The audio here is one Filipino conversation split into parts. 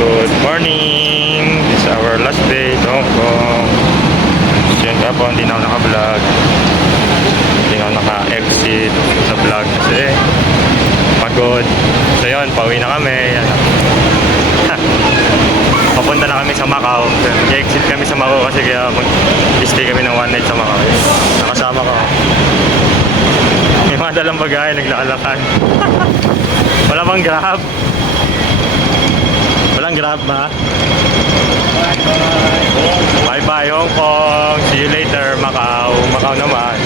Good morning! This is our last day in Hong Kong. So yun nga po, hindi na ako naka-vlog. Hindi na ako naka-exit sa vlog kasi pagod. So yun, pauwi na kami. Papunta na kami sa Macau. Mag-exit kami sa Macau kasi kaya mag-stay kami ng one night sa Macau. Nakasama ko. May mga dalang bagay, naglalakad. Wala bang grab? Walang grab ba? Bye bye Hong Kong. See you later Macau. Macau naman.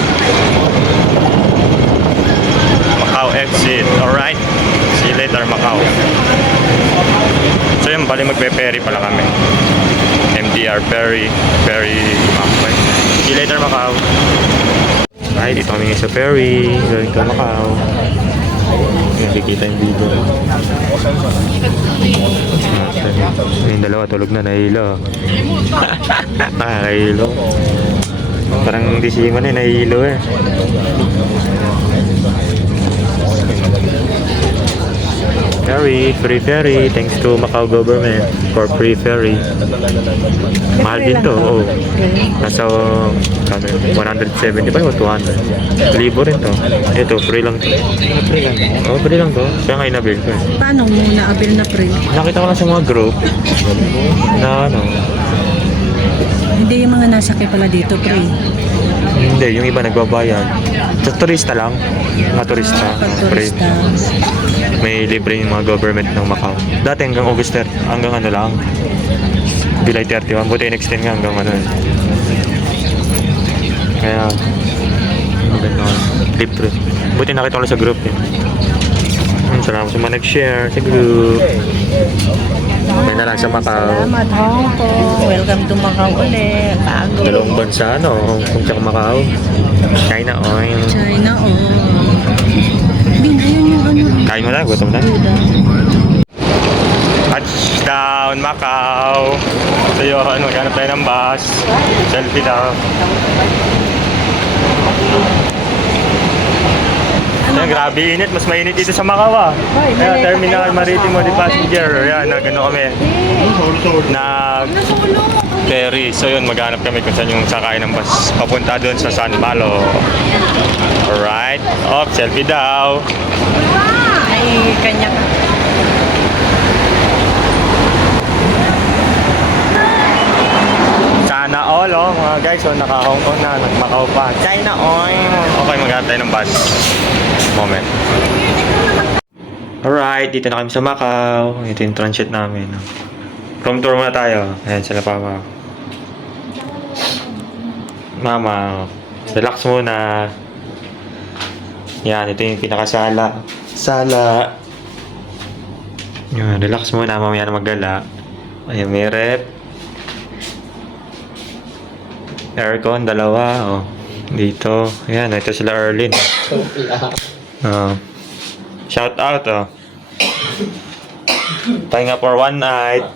Macau exit. Alright. See you later Macau. So yun, bali magpe-ferry pala kami. MTR ferry. Okay. See you later Macau. Ay, dito kami sa ferry. Going to Macau. Nakikita yung video. Yung dalawa tulog na, nahilo. Nakahilo. Parang disiman eh, nahilo eh. Free ferry. Thanks to Macau government for free ferry. Mahal din to, oo. Nasa 175 o 200. Libo rin to. Ito, free lang to. Oo, free lang to. Kaya nga inabil ko eh. Paano mo na-avail na pre? Nakita ko lang sa mga group na ano. Hindi yung mga nasakay pala dito pre. Hindi, yung iba nagbabayad. Sa turista lang. Mga turista. Free. Pag-turista. May libre yung mga government ng Macau. Dati hanggang August 30, hanggang ano lang. July 31. Buti in-extend nga hanggang ano eh. Kaya, maganda. Libre. Buti nakita ko lang sa group eh. Salamat sa mga nag-share sa group. Yan na lang sa Macau. Salamat Hong Kong. Welcome to Macau ulit. Bago. Dalawang bansa, no? Hong Kong tsaka Macau. China oil. China Bin, ayun yung ano. Kain mo na, gutom na. Touchdown, Macau. So yun, maghanap tayo ng bus. Selfie daw. Yan, grabe init. Mas mainit dito sa Macau ah. Kaya Terminal Maritimo de Passenger. Yan, gano'n kami. Ferry. So yun, maghanap kami kung saan yung sakay ng bus. Papunta doon sa San Malo. Alright. Oh, selfie daw. Ay, kanya. Sana all, oh, mga guys. So, naka-Hong Kong na. Nag-Macau pa. China oil. Okay, maghanap tayo ng bus. Moment. Alright, dito na kami sa Macau. Ito yung transit namin. Room tour muna tayo. Ayan, sila papa. Mama, relax muna. Yan, ito yung pinakasala. Sala. Yan, relax muna. Mamaya na maggala. Ayan, may rep. Aircon, dalawa. Oh. Dito. Ayan, ito sila Erlin. Shout out, oh. Pahinga for one night.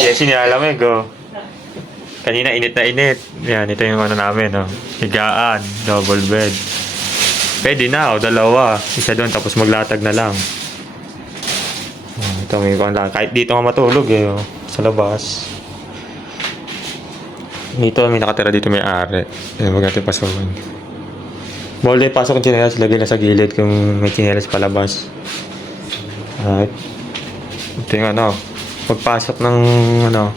Jesse, nilalamig, oh. Kanina, init na init. Yan, ito yung ano namin, oh. Higaan, double bed. Pwede na, oh, dalawa. Isa doon, tapos maglatag na lang. Oh, ito, may pang lang. Kahit dito nga matulog, eh, oh. Sa labas. Dito, may nakatira dito may ari. Yan, wag natin pasokan. Bawal din pasok ang tsinelas, lagay na sa gilid kung may tsinelas palabas. Alright. Ito yung ano, pagpasok ng ano,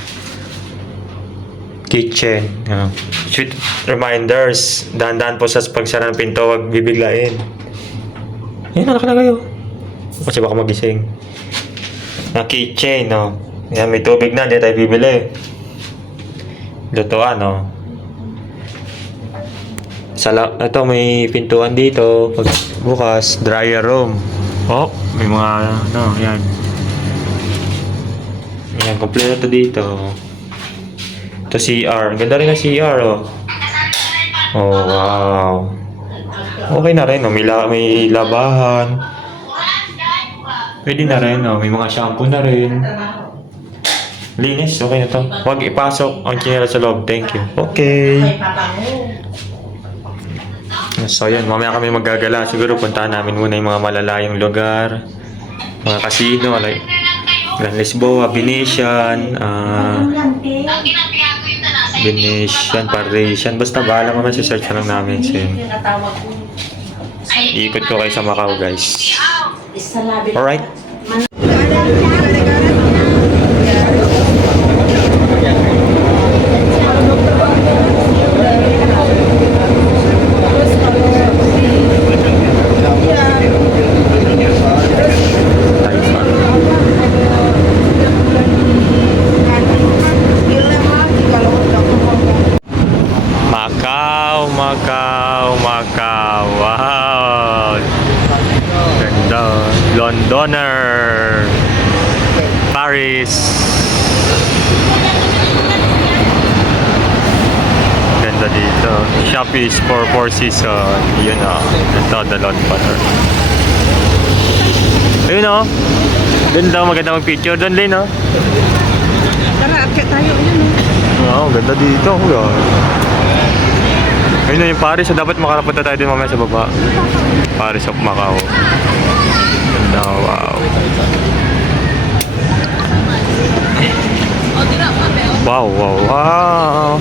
kitchen. Sweet reminders. Dahan-dahan po sa pagsara ng pinto, wag bibiglain. Yan, anak na kayo. Kasi baka magising. Na kitchen, no. Yan, may tubig na, hindi tayo bibili. Lutuan, no. Ito, may pintuan dito. Pag bukas, dryer room. Oh, may mga, ano, yan. Yan, kompleto dito. Ito CR. Ganda rin ang CR, oh. Oh, wow. Okay na rin, oh. May labahan. Pwede na rin, oh. May mga shampoo na rin. Linis, okay na to. Huwag ipasok ang tsinelas sa loob. Thank you. Okay. So yun, mamaya kami maggagala. Siguro puntahan namin muna yung mga malalayong lugar. Mga casino, like Grand Lisboa, Venetian, Venetian, Parisian. Basta bahala mo, search na lang namin. So, yun. Ikot ko kayo sa Macau, guys. Alright. Macau, Macau, Macau. Wow. Ganda. Londoner. Paris. Ganda dito. Shopee for Four Seasons. Yun o. Ito, the Londoner. Ayun o. Ganda, maganda mag-picture doon din o. Tara, akit tayo. Yun. Wow, ganda dito. Ayun na yung Paris. So, dapat makarapunta tayo din mamaya sa baba. Paris of Macau. Ganda, wow. Wow, wow, wow.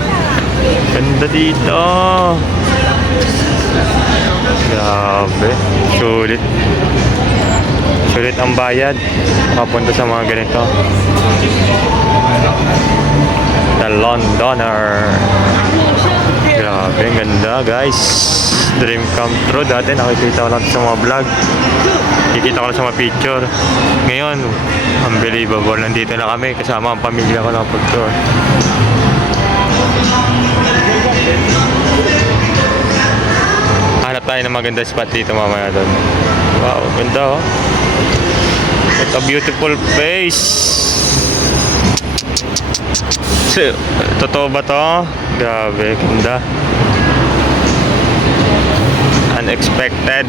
Ganda dito. Grabe. Sulit. Sulit ang bayad. Makapunta sa mga ganito. The Londoner. Grabe, ang ganda guys. Dream come true. Dati nakikita ko lang sa mga vlog. Kikita ko lang sa mga picture. Ngayon, unbelievable. Nandito na kami kasama ang pamilya ko na pag-tour. Hanap tayo ng maganda spot dito mamaya doon. Wow, ganda oh. What a beautiful place. So, totoo ba to? Grabe, ganda. Unexpected.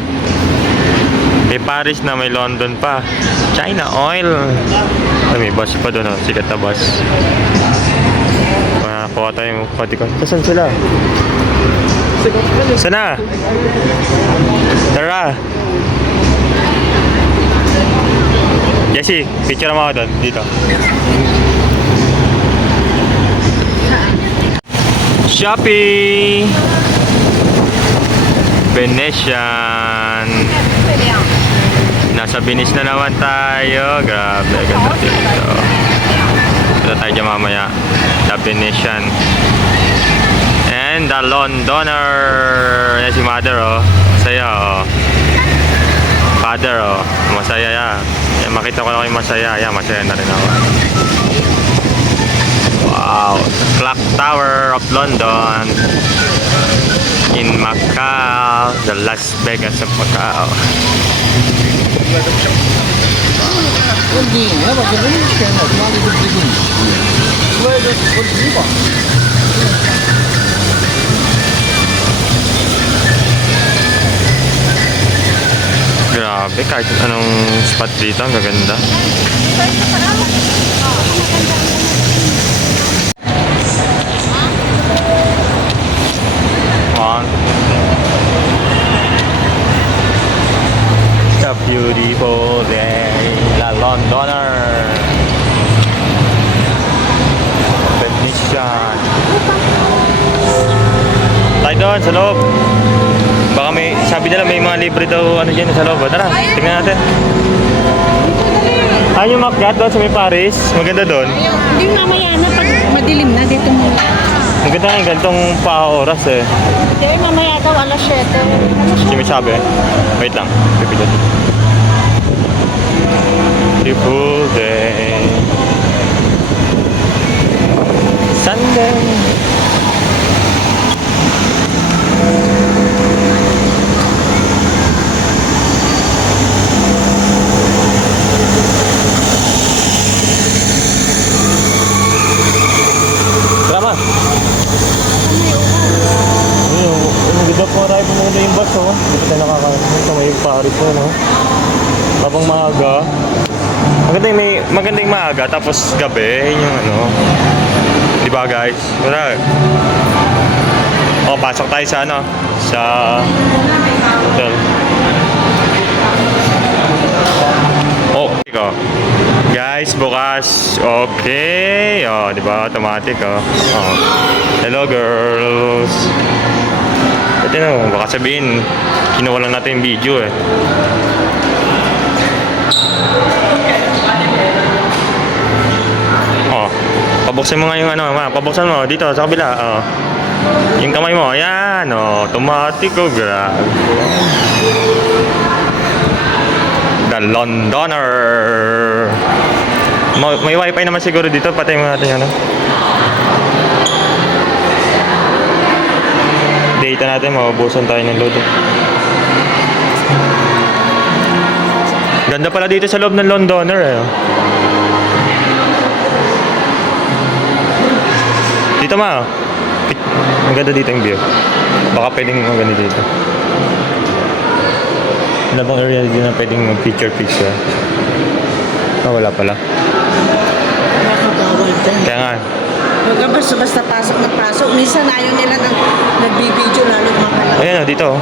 May Paris na, may London pa. China Oil. Ay, may bus pa doon, oh. Sikat na bus. Makakuha tayong pati ko. Saan sila? Sana? Tara. Jessie, picture mo ako doon. Dito. Shopee. Venetian. Nasa Venice na naman tayo. Grabe, ganda dito. Ito tayo dyan mamaya. The Venetian. And the Londoner. Yan si Mother, oh. Masaya, oh. Father, oh. Masaya, yan. Yan, makita ko na kayo masaya. Yan, masaya na rin ako. Wow. Clock Tower of London. In Macau. The Las Vegas of Macau. Grabe, kahit anong spot dito, ang gaganda. On. A beautiful day, La Londoner. Venetian. Tayo doon sa loob. Baka may, sabi nila may mga libre daw ano dyan sa loob. Tara, tingnan natin. Ayaw yung makyat doon sa may Paris. Maganda doon. Hindi mamaya na pag madilim na dito muna. Maganda yung gantong pa-oras eh. Hindi, mamaya daw alas 7. Hindi may sabi. Wait lang. Pipidot. Beautiful day. Sunday. Drama. Maganda po tayo pumunta yung bus, oh. Dito tayo nakakain. Ito may Paris po, no? Habang maaga. Maganda yung maaga, tapos gabi, yung ano. Di ba guys? Wala. Oh, pasok tayo sa ano? Sa hotel. Oh, ikaw. Guys, bukas. Okay. Oh, di ba? Automatic, oh. Oh. Hello, girls. Ito na, baka sabihin, kinuha lang natin yung video, eh. Oh. Pabuksan mo nga yung ano, ma. Pabuksan mo. Dito, sa kabila. Oh. Yung kamay mo. Ayan, oh. Automatic, oh. Grabe. The Londoner. May wifi naman siguro dito. Patay mo natin yun. Data natin. Mabubusan tayo ng load. Ganda pala dito sa loob ng Londoner. Eh. Dito ma. Ang ganda dito yung view. Baka pwedeng maganda dito. Wala bang area dito na pwedeng mag-picture-picture? Ah, wala pala. Nakakabawal dyan. Kaya nga. Huwag basta pasok na pasok. Minsan ayaw nila nagbibideo lalo makalaki. Ayan o, dito.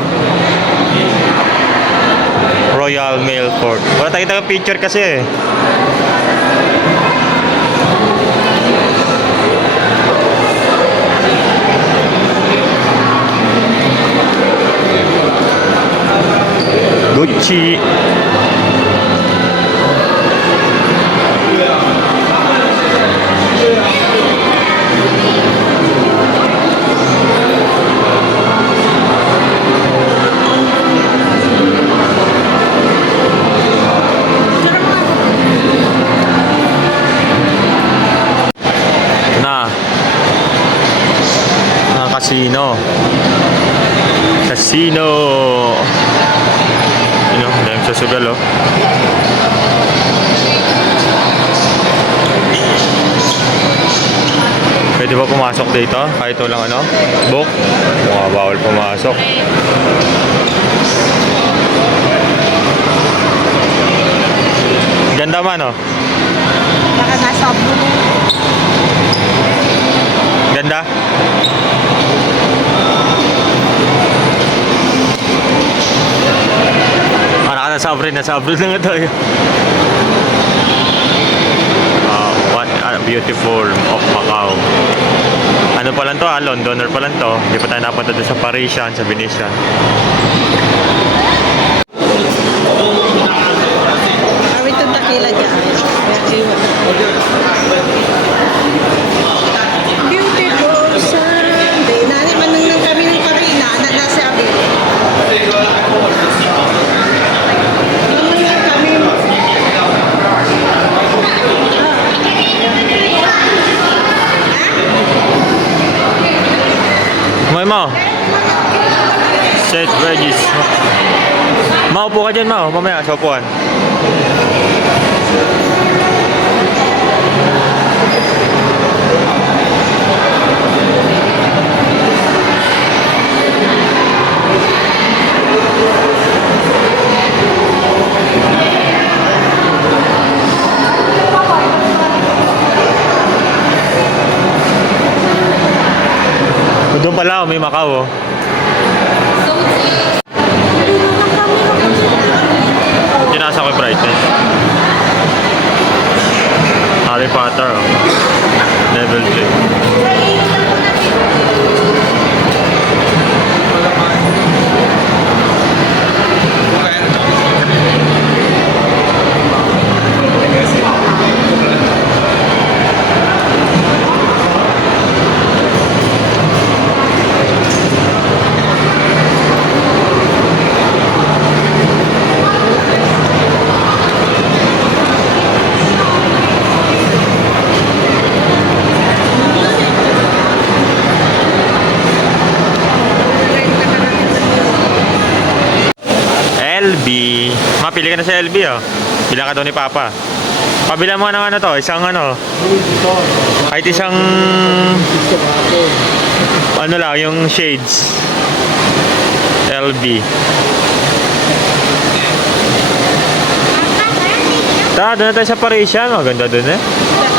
Royal Mail Fort. Wala tayo picture kasi eh. Gucci. Casino. Casino. Yun o, dahil sa sugal o. Pwede ba pumasok dito? Kahit walang ano? Book? Mga bawal pumasok. Ganda man o. Baka nasa bulo. Ganda? Nasa abroad na nga tayo. What a beautiful of Macau. Ano pa lang to Londoner pa lang to. Hindi pa tayo napunta doon sa Parisian, sa Venetian. Awit ang takila dyan. Beautiful Sunday. Nani man nang kami ng Karina. Nasabi. Kumay mo. Set Regis. Maupo ka dyan, Mau. Mamaya sa upuan. Doon pala, may Macau. Oh. Tinasa ko yung brightness. Harry Potter. Oh. Level 3. LB. Mapili ka na sa LB oh. Pila ka daw ni Papa. Pabila mo ng ano to, isang ano. Kahit isang ano lang, yung shades. LB. Tara, doon na tayo sa Parisian. Maganda doon eh.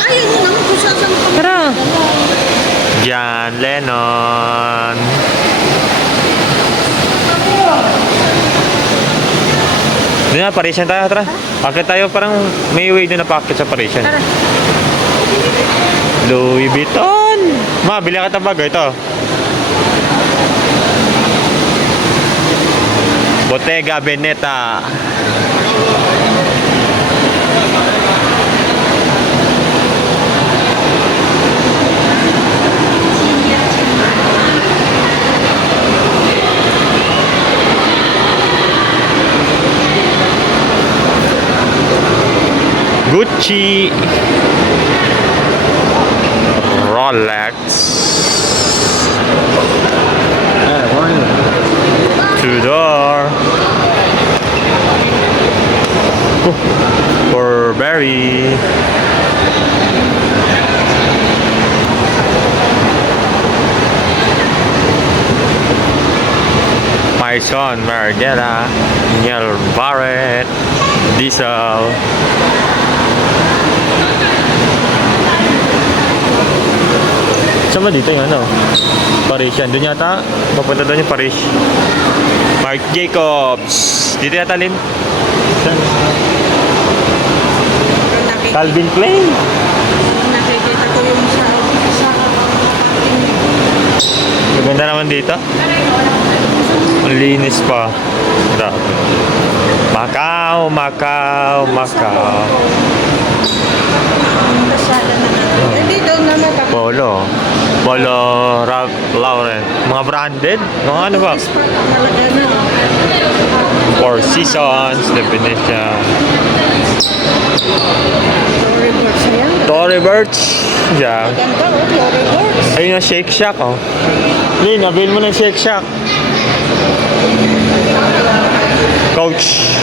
Ayaw mo naman kung saan ka. Tara. John Lennon. Hindi Doon na, Parisian tayo, tara. Akit tayo, parang may way doon na paakit sa Parisian. Tara. Louis Vuitton! Ma, bili ka ng bag, ito. Bottega Veneta. Gucci, Rolex, Tudor, Burberry, Maison Margiela, Neil Barrett, Diesel. Saan ba dito yung ano? Parisian. Doon yata. Papunta doon yung Paris. Marc Jacobs. Dito yata, Lin. Saan? Calvin Klein. Nakikita ko yung sa Maganda naman dito. Ang linis pa. Grabe. Macau, Macau, Macau. Kasada na natin. Eh, dito naman ako. Polo, Ralph Lauren. Mga branded? Mga ano ba? Talaga na. Four Seasons, Definition. Tory Burch. Ayan. Tory Burch. Yeah. Ganda oh, Tory Burch. Ayun yung Shake Shack, oh. Lin, nabil mo ng Shake Shack. Coach.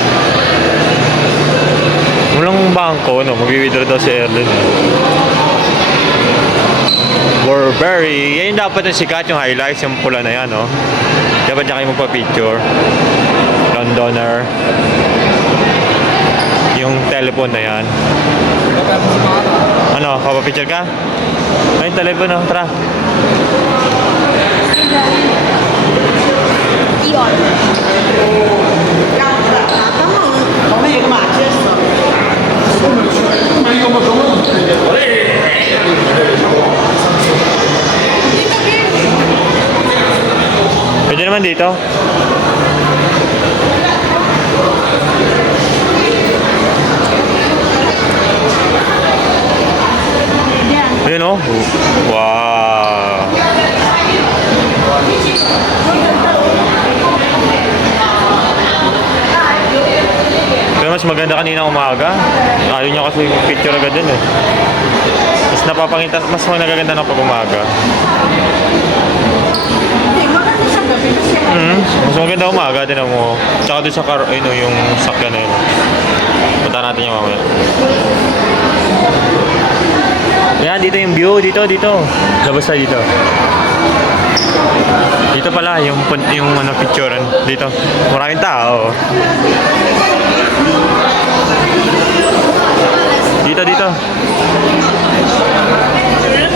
Walang bangko, no? Mag-withdraw daw si Erlen. Burberry. Yan yung dapat yung sikat, yung highlights, yung pula na yan, no? Dapat niya kayo magpa-picture. Londoner. Yung telephone na yan. Ano, kapapicture ka? Ay, telephone, no? Tara. Dior. Pwede naman dito. Ayun oh. Wow. Pero mas maganda kanina umaga. Ayaw niya kasi picture agad din eh. Mas napapangita, mas nagaganda na pag umaga. Mas maganda umaga din mo. Tsaka doon sa car, ayun oh, yung sakyan na yun. Punta natin yung mamaya. Yan, dito yung view. Dito. Labas tayo dito. Dito pala, yung ano, picturean. Dito. Maraming tao. Dito.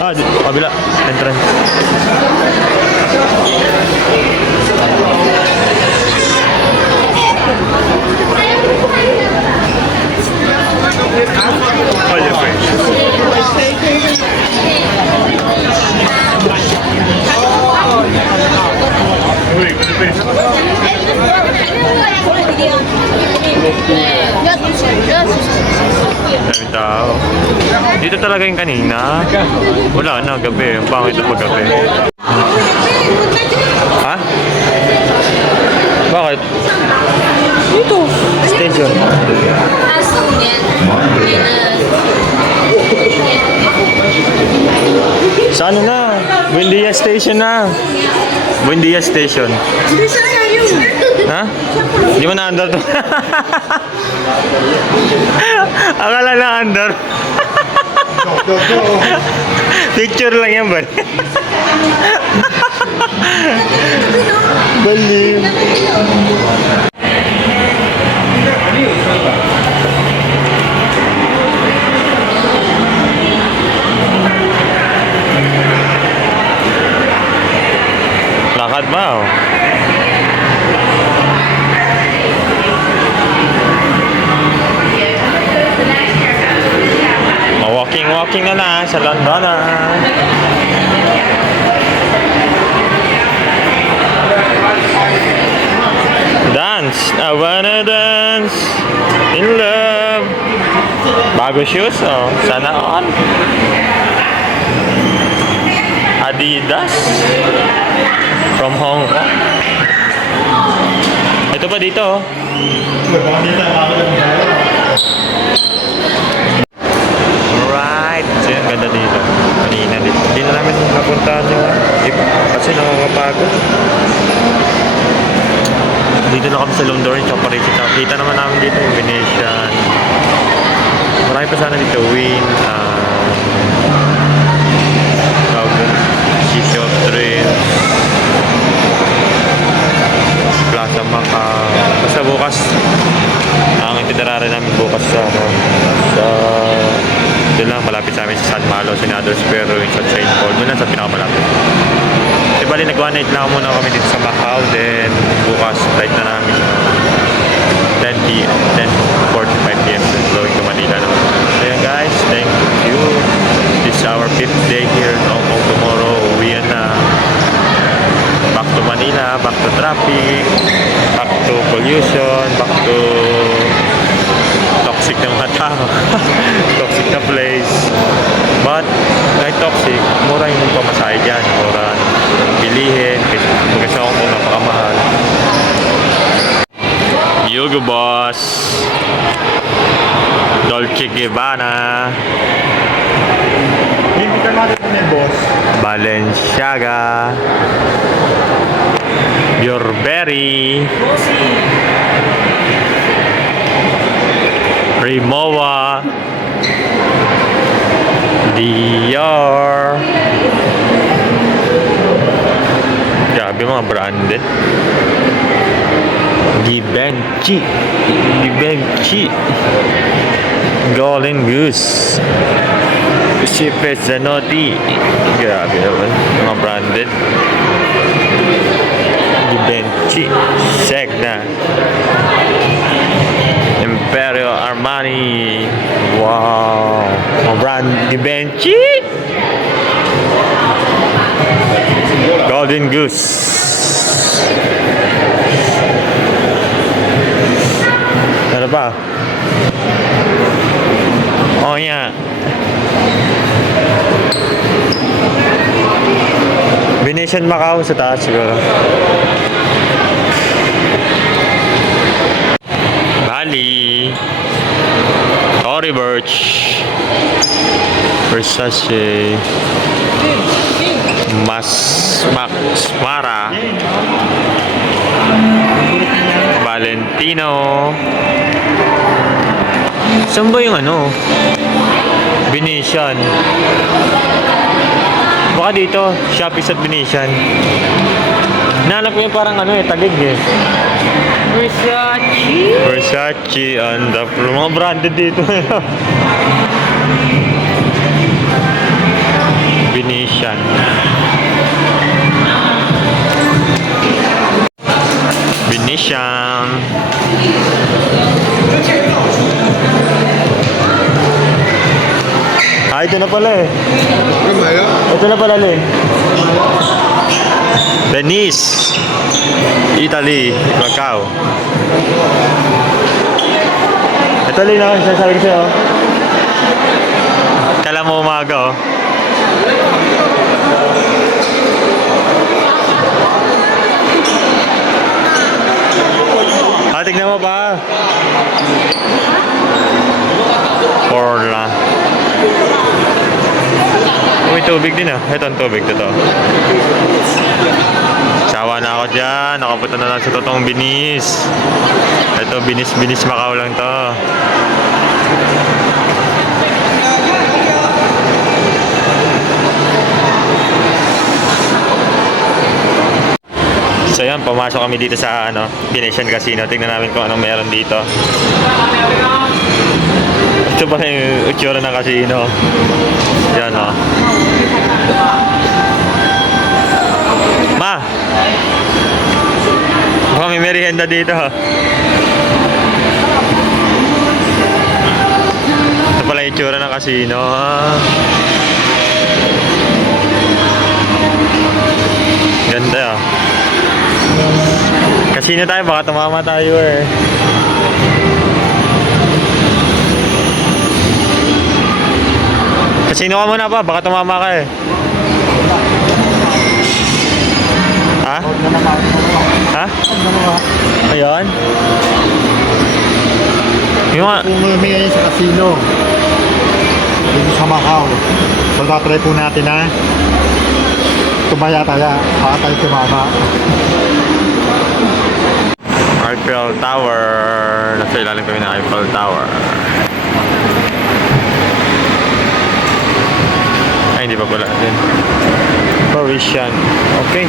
Ah, kabila. Entrance. All your friends. Daming tao. Dito talaga yung kanina. Wala na, gabi. Ang pangit na paggabi. Ha? Bakit? Dito. Station. Sa ano na? Buendia Station na. Buendia Station. Hindi saya yun. Ha? Di mo na-under to? Akala na under. Picture lang yan ba? Baliw. Lakad ba oh? sa Londona. Dance, I wanna dance in love. Bago shoes, oh. Sana all. Adidas from Hong Kong. Ito pa dito, oh. Alright. So yung ganda dito. Kanina dito. Hindi na namin napuntahan yung iba. Kasi nakakapagod. Dito na kami sa London, tsaka Paris. Kita naman namin dito yung Venetian. Marami pa sana dito. Win, City of Dreams, Plaza Macau. Basta bukas, ang itinarari namin bukas sa doon lang, malapit sa amin sa San Malo, Senador Square, yung sa St. Paul. Doon lang sa pinakamalapit. E bali, nag-one night lang muna kami dito sa Macau. Then, bukas, flight na namin 10:45 p.m. going to Manila naman. So yan guys, thank you. This is our 5th day here in Hong Kong. Tomorrow, uwi na. Back to Manila, back to traffic, back to pollution, back to toxic ng mga tao. Toxic na place. But, kahit toxic, mura yung pamasahe dyan. Mura bilihin. Kasi ako kung napakamahal. Hugo Boss. Dolce Gabbana. Hindi ka natin kami, boss. Balenciaga. Burberry. Rimowa. Dior. Grabe mga branded. Givenchy. Givenchy. Golden Goose. Giuseppe Zanotti. Grabe naman. Mga branded. Givenchy. Segna. Imperial Armani. Wow. Mga brand Givenchy. Golden Goose. Ano ba? Oh yeah. Venetian Macau sa taas siguro. Bali. Tory Burch. Versace. Max Mara. Valentino. Saan ba yung ano? Venetian. Baka dito, Shopee at Venetian. Nahanap ko yung parang ano eh, Taguig eh. Versace. Versace, and mga branded dito. Venetian. Venetian. Ah, ito na pala eh. Ito na pala eh. Venice. Italy. Macau. Ito lang ako sasabi ko sa'yo. Kala mo umaga oh. Ah, tignan mo ba? Porla. Uy, tubig din ah. Ito ang tubig. Ito. Sawa na ako dyan. Nakapunta na lang sa totoong Venice. Ito, Venice Macau lang to. So yan, pumasok kami dito sa Venetian Casino. Tingnan namin kung anong meron dito. Ito pala yung itsura ng casino. Yan o. Ma! Baka may merienda dito. Ito pala yung itsura ng casino. Sino tayo? Baka tumama tayo eh. Sino ka muna pa? Baka tumama ka eh. Ha? Ha? Ayan? Yung nga. Kung ngayon sa casino, dito sa Macau. So, tatry po natin na tumaya tayo. Baka tayo tumama. Eiffel Tower. Nasa ilalim kami ng Eiffel Tower. Ay, hindi pa pala din. Parisian. Okay.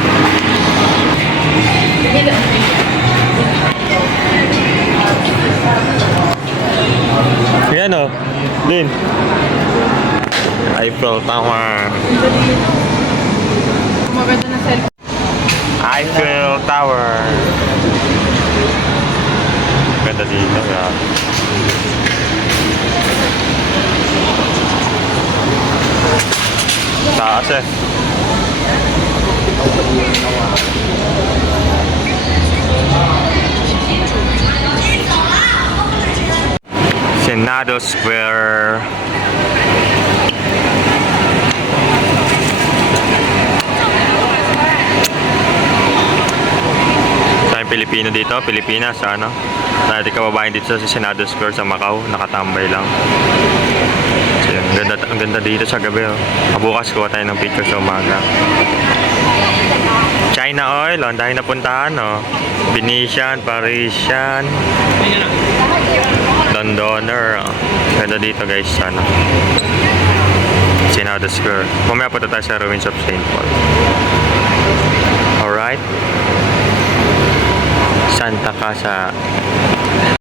Yan o. Din. Eiffel Tower. Maganda na cellphone. Eiffel Tower. Ganda dito. Yeah. Taas eh. Senado Square. Tayong Pilipino dito, Pilipinas, ano? Dati kababayan dito sa Senado Square sa Macau, nakatambay lang. So, yun, ang ganda dito sa gabi, oh. Bukas kuha tayo ng picture sa umaga. China Oil, oh, ang dahil napuntahan, oh. Venetian, Parisian, Londoner, oh. Ganda dito guys, ano. Senado Square. Mamaya punta tayo sa ruins of St. Paul. Alright. Santa Casa.